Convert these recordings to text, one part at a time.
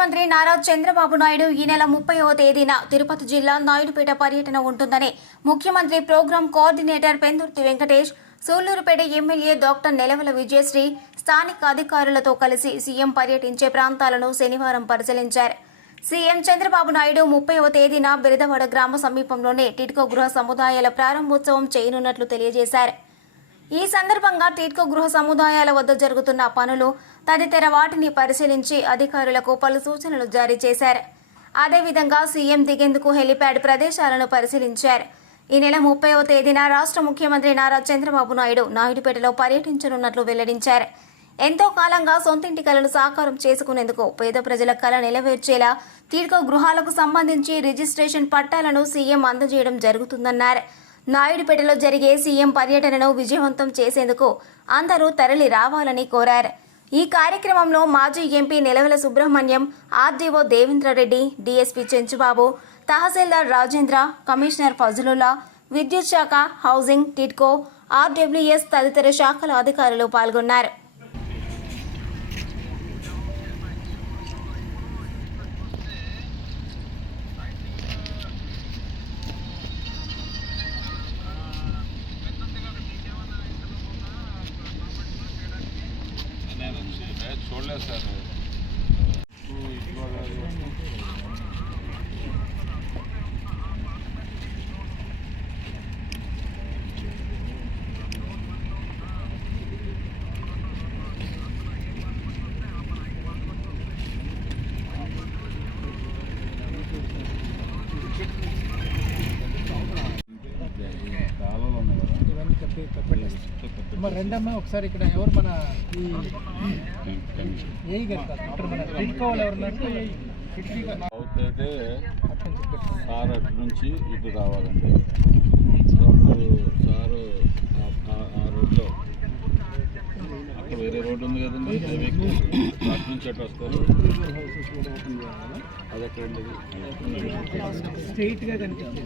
ముఖ్యమంత్రి నారా చంద్రబాబు నాయుడు ఈ నెల 30వ తేదీన తిరుపతి జిల్లా నాయుడుపేట పర్యటన ఉంటుందని ముఖ్యమంత్రి programme coordinator Pendurthi Venkatesh, Sullurpeta MLA doctor Nelavala Vijayasri స్థానిక అధికారులతో కలిసి సీఎం పర్యటించే ప్రాంతాలను శనివారం పరిశీలించారు. సీఎం చంద్రబాబు నాయుడు 30వ తేదీన బిరదవాడ గ్రామ సమీపంలోనే టిడ్కో గృహ సముదాయాల ప్రారంభోత్సవం చేయనున్నట్లు తెలియజేశారు. ఈ సందర్భంగా టిడ్కో గృహ సముదాయాల వద్ద జరుగుతున్న పనులు తదితర వాటిని పరిశీలించి అధికారులకు పలు సూచనలు జారీ చేశారు. అదేవిధంగా సీఎం దిగేందుకు హెలిప్యాడ్ ప్రదేశాలను పరిశీలించారు. ఈ నెల 30వ తేదీన రాష్ట్ర ముఖ్యమంత్రి నారా చంద్రబాబు నాయుడు నాయుడుపేటలో పర్యటించనున్నట్లు వెల్లడించారు. ఎంతో కాలంగా సొంతింటి కలను సాకారం చేసుకునేందుకు పేద ప్రజల కల నెరవేర్చేలా టిడ్కో గృహాలకు సంబంధించి రిజిస్ట్రేషన్ పట్టాలను సీఎం అందజేయడం జరుగుతుందన్నారు. నాయుడుపేటలో జరిగే సీఎం పర్యటనను విజయవంతం చేసేందుకు అందరూ తరలి రావాలని కోరారు. ఈ కార్యక్రమంలో మాజీ MP Nelavala Subrahmanyam, RDO Devendra Reddy, DSP Chenchubabu, తహసీల్దార్ రాజేంద్ర, కమిషనర్ ఫజలుల్లా, విద్యుత్ శాఖ, హౌసింగ్, టిడ్కో, ఆర్డబ్ల్యూఎస్ తదితర శాఖల అధికారులు పాల్గొన్నారు. చూడలేదు సార్. మరి రెండమ్మా ఒకసారి ఇక్కడ ఎవరు మన ఏఈ గారు ఇక్కడ మన టిడ్కో వాళ్ళు ఎవరున్నట్టు అవుతుంటే సార్ అటు నుంచి ఇటు రావాలండి. అప్పుడు సారు ఆ రోడ్లో అక్కడ వేరే రోడ్డు ఉంది కదండి, అటు నుంచి అటు వస్తారు. అది ఎక్కడ స్ట్రైట్గా కనిపిస్తుంది.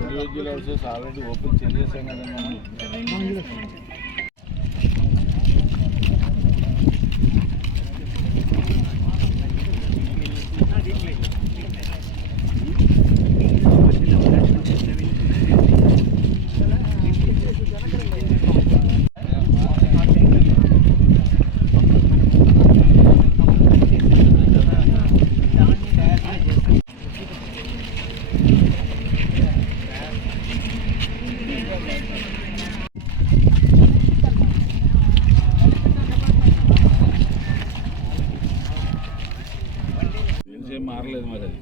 ఇండివిజువల్ హౌసెస్ ఆల్రెడీ ఓపెన్ చేసేసాం కదండి మనం. మారలేదు మరి అది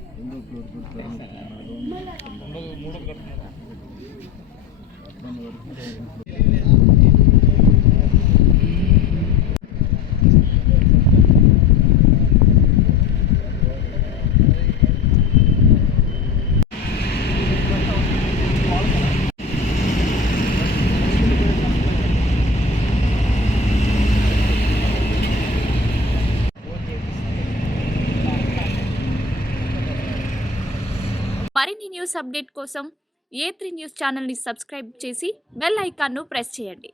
మరిన్ని న్యూస్ అప్డేట్ కోసం A3 న్యూస్ ఛానల్ని సబ్స్క్రైబ్ చేసి బెల్ ఐకాన్ను ప్రెస్ చేయండి.